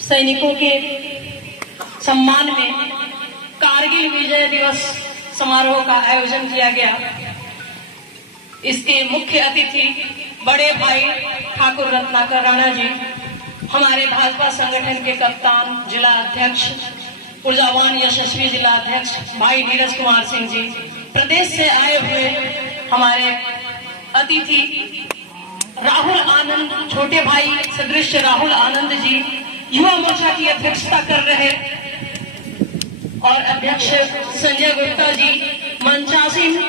सैनिकों के सम्मान में कारगिल विजय दिवस समारोह का आयोजन किया गया। इसके मुख्य अतिथि बड़े भाई ठाकुर रत्नाकर राणा जी, हमारे भाजपा संगठन के कप्तान, जिला अध्यक्ष, ऊर्जावान यशस्वी जिला अध्यक्ष भाई नीरज कुमार सिंह जी, प्रदेश से आए हुए हमारे अतिथि राहुल आनंद, छोटे भाई सदृश राहुल आनंद जी, युवा मोर्चा की अध्यक्षता कर रहे और अध्यक्ष संजय गुप्ता जी, मंचासीन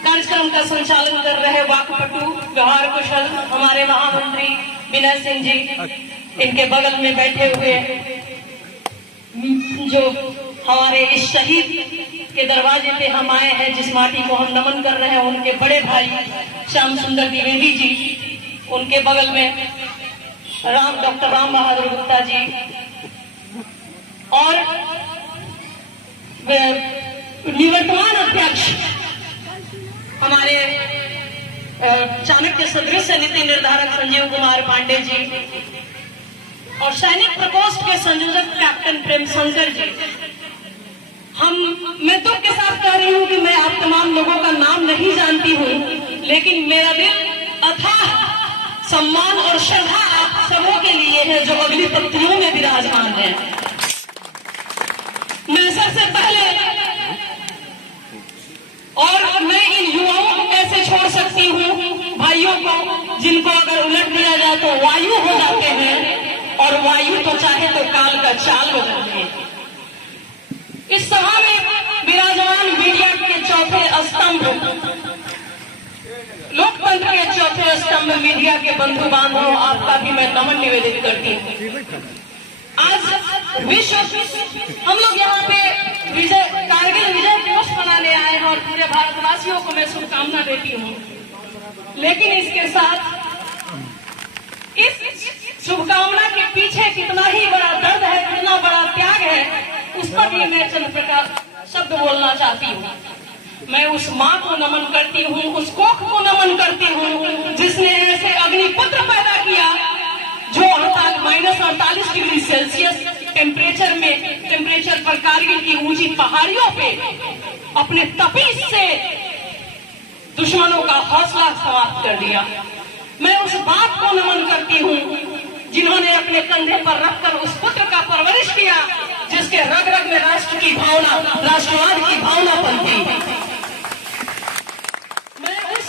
कार्यक्रम का संचालन कर रहे वाकपटु, व्यवहार कुशल हमारे महामंत्री विनय सिंह जी, इनके बगल में बैठे हुए जो हमारे इस शहीद के दरवाजे पे हम आए हैं, जिस माटी को हम नमन कर रहे हैं, उनके बड़े भाई श्याम सुंदर द्विवेदी जी, उनके बगल में डॉक्टर राम बहादुर गुप्ता जी और निवर्तमान अध्यक्ष हमारे चाणक्य सदृश नीति निर्धारक संजीव कुमार पांडे जी और सैनिक प्रकोष्ठ के संयोजक कैप्टन प्रेम शंकर जी। मैं दुख के साथ कह रही हूँ कि मैं आप तमाम लोगों का नाम नहीं जानती हूँ, लेकिन मेरा दिल अथाह सम्मान और श्रद्धा आप सबों के लिए है जो अगली पंक्तियों में विराजमान है। मैं सबसे पहले और मैं इन युवाओं को कैसे छोड़ सकती हूँ, भाइयों को जिनको अगर उलट दिया जाए तो वायु हो जाते हैं और वायु तो चाहे तो काल का चाल बदलते हैं। इस सभा में विराजमान मीडिया के चौथे स्तंभ, लोकतंत्र के चौथे स्तंभ मीडिया के बंधु बांधवों, आपका भी मैं नमन निवेदित करती हूँ। आज विश्व हम लोग यहाँ पे कारगिल विजय दिवस मनाने आए हैं और पूरे भारतवासियों को मैं शुभकामना देती हूँ, लेकिन इसके साथ इस शुभकामना के पीछे कितना ही बड़ा दर्द है, कितना बड़ा त्याग है, उस पर भी मैं चंद प्रकार शब्द बोलना चाहती हूँ। मैं उस माँ को नमन करती हूँ, उस कोख को नमन करती हूँ जिसने ऐसे अग्निपुत्र पैदा किया जो -48 डिग्री सेल्सियस टेम्परेचर पर कारगिल की ऊंची पहाड़ियों पे अपने तपीस से दुश्मनों का हौसला समाप्त कर दिया। मैं उस बाप को नमन करती हूँ जिन्होंने अपने कंधे पर रखकर उस पुत्र का परवरिश किया जिसके रग रग में राष्ट्र की भावना, राष्ट्रवाद की भावना पनपी। मैं उस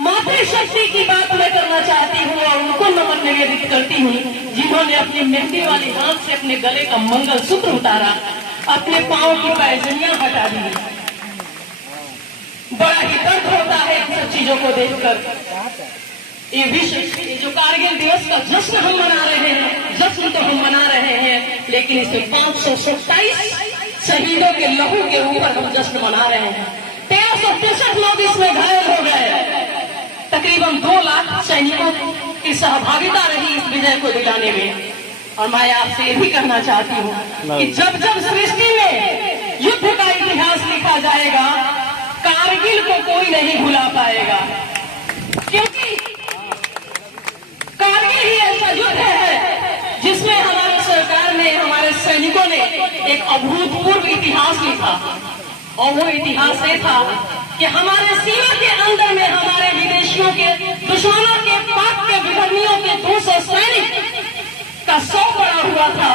मातृशक्ति की बात मैं करना चाहती हूँ और उनको नमन निवेदित करती हूँ जिन्होंने अपनी मेहंदी वाली हाथ से अपने गले का मंगलसूत्र उतारा, अपने पांव की पैजनियां हटा दी। बड़ा ही दर्द होता है इन सब चीजों को देखकर। ये विश्व जो कारगिल दिवस का जश्न हम मना रहे हैं, जश्न तो हम मना रहे हैं, लेकिन इसमें 527 शहीदों के लहू के ऊपर हम जश्न मना रहे हैं। 1363 लोग इसमें घायल हो गए। तकरीबन 2 लाख सैनिकों की सहभागिता रही इस विजय को दिलाने में। और मैं आपसे ये भी कहना चाहती हूँ कि जब जब सृष्टि में युद्ध का इतिहास लिखा जाएगा, कारगिल को कोई नहीं भुला पाएगा, क्योंकि कारगिल ही ऐसा युद्ध है जिसमें हमारी सरकार ने, हमारे सैनिकों ने एक अभूतपूर्व इतिहास लिखा। और वो इतिहास ये था कि हमारे सीमा के अंदर में हमारे विदेशियों के, दुश्मनों के, पाक के, विधर्मियों के 200 सैनिक का 100 पड़ा हुआ था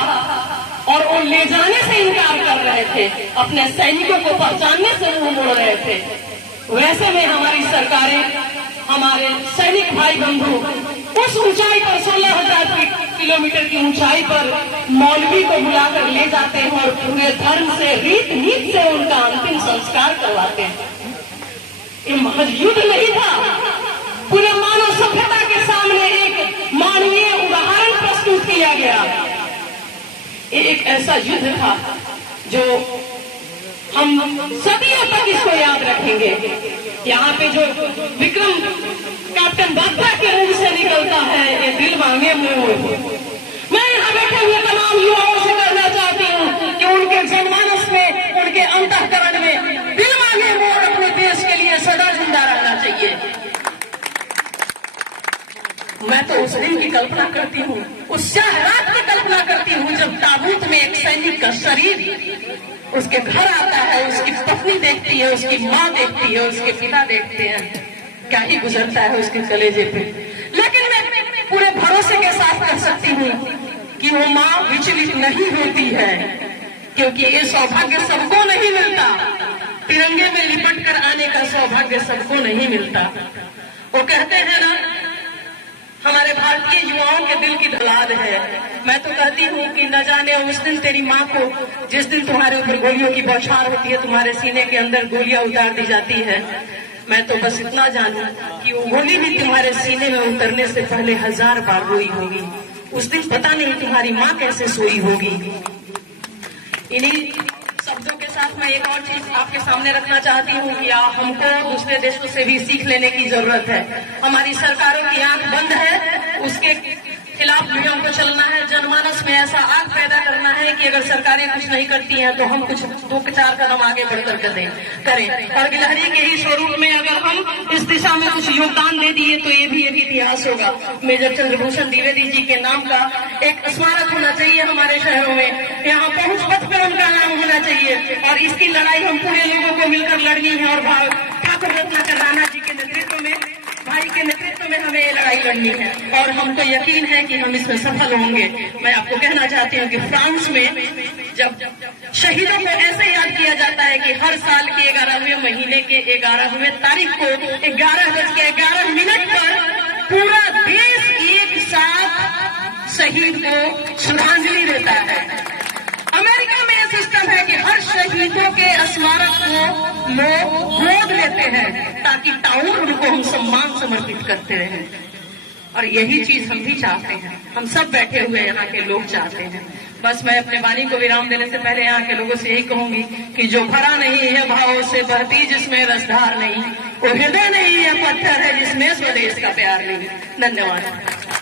और वो ले जाने से इनकार कर रहे थे, अपने सैनिकों को पहचानने से मुंह मोड़ रहे थे। वैसे में हमारी सरकारें, हमारे सैनिक भाई बंधु उस ऊंचाई पर 16,000 किलोमीटर की ऊंचाई पर मौलवी को बुलाकर ले जाते हैं और पूरे धर्म से, रीत नीति से उनका अंतिम संस्कार करवाते हैं। ये महज युद्ध नहीं था, पूरे मानव सभ्यता के सामने एक मानवीय उदाहरण प्रस्तुत किया गया। एक ऐसा युद्ध था जो हम सदियों तक इसको याद रखेंगे। यहाँ पे जो विक्रम कैप्टन बात्रा के मुंह से निकलता है, ये दिल मांगे मुंह। मैं यहाँ बैठे हुए तमाम युवाओं से कहना चाहती हूँ कि उनके जनमानस में, उनके अंतःकरण में दिल मांगे मुंह अपने देश के लिए सदा जिंदा रहना चाहिए। मैं मैं तो उस दिन की कल्पना करती हूँ, उस स्याह रात की कल्पना करती हूँ जब ताबूत में एक सैनिक का शरीर उसके घर आता है, उसकी पत्नी देखती है, उसकी माँ देखती है, उसके पिता देखते हैं, क्या ही गुजरता है उसके कलेजे पे। लेकिन मैं पूरे भरोसे के साथ कह सकती हूँ कि वो माँ विचलित नहीं होती है, क्योंकि ये सौभाग्य सबको नहीं मिलता। तिरंगे में लिपट कर आने का सौभाग्य सबको नहीं मिलता। वो कहते हैं ना, हमारे भारतीय युवाओं के दिल की धड़ाध है। मैं तो कहती हूँ कि न जाने उस दिन तेरी माँ को, जिस दिन तुम्हारे ऊपर गोलियों की बौछार होती है, तुम्हारे सीने के अंदर गोलियां उतार दी जाती है, मैं तो बस इतना जानूं कि वो गोली भी तुम्हारे सीने में उतरने से पहले 1000 बार रोई होगी। उस दिन पता नहीं तुम्हारी माँ कैसे सोई होगी। इन्हीं शब्दों के साथ मैं एक और चीज आपके सामने रखना चाहती हूँ कि हमको दूसरे देशों से भी सीख लेने की जरूरत है। हमारी सरकारों की आंख बंद है, उसके खिलाफ भी हमको चलना है। जनमानस में ऐसा आग पैदा करना है कि अगर सरकारें कुछ नहीं करती हैं तो हम कुछ 2-4 कदम आगे बढ़कर करें। और गिलहरी के ही स्वरूप में अगर हम इस दिशा में कुछ योगदान दे दिए तो ये भी एक इतिहास होगा। मेजर चंद्रभूषण द्विवेदी जी के नाम का एक स्मारक होना चाहिए हमारे शहरों में। यहाँ पहुंच पथ पे उनका नाम होना चाहिए और इसकी लड़ाई हम पूरे लोगों को मिलकर लड़नी है। और ठाकुर रत्नाकर राणा जी के नेतृत्व में, भाई के नेतृत्व में हमें ये लड़ाई लड़नी है और हमको यकीन है कि हम इसमें सफल होंगे। मैं आपको कहना चाहती हूँ कि फ्रांस में जब शहीदों को ऐसे याद किया जाता है कि हर साल के 11वें महीने के 11वें तारीख को 11:11 पर पूरा देश एक साथ शहीद को श्रद्धांजलि देता है। अमेरिका में यह सिस्टम है कि हर शहीदों के स्मारक को लोग गोद लेते हैं ताकि टाउन उनको हम सम्मान समर्पित करते रहें। और यही चीज हम भी चाहते हैं, हम सब बैठे हुए यहाँ के लोग चाहते हैं। बस मैं अपने वाणी को विराम देने से पहले यहाँ के लोगों से यही कहूंगी कि जो भरा नहीं है भावों से बहती जिसमें रसधार नहीं, वो हृदय नहीं है पत्थर है जिसमें स्वदेश का प्यार नहीं। धन्यवाद।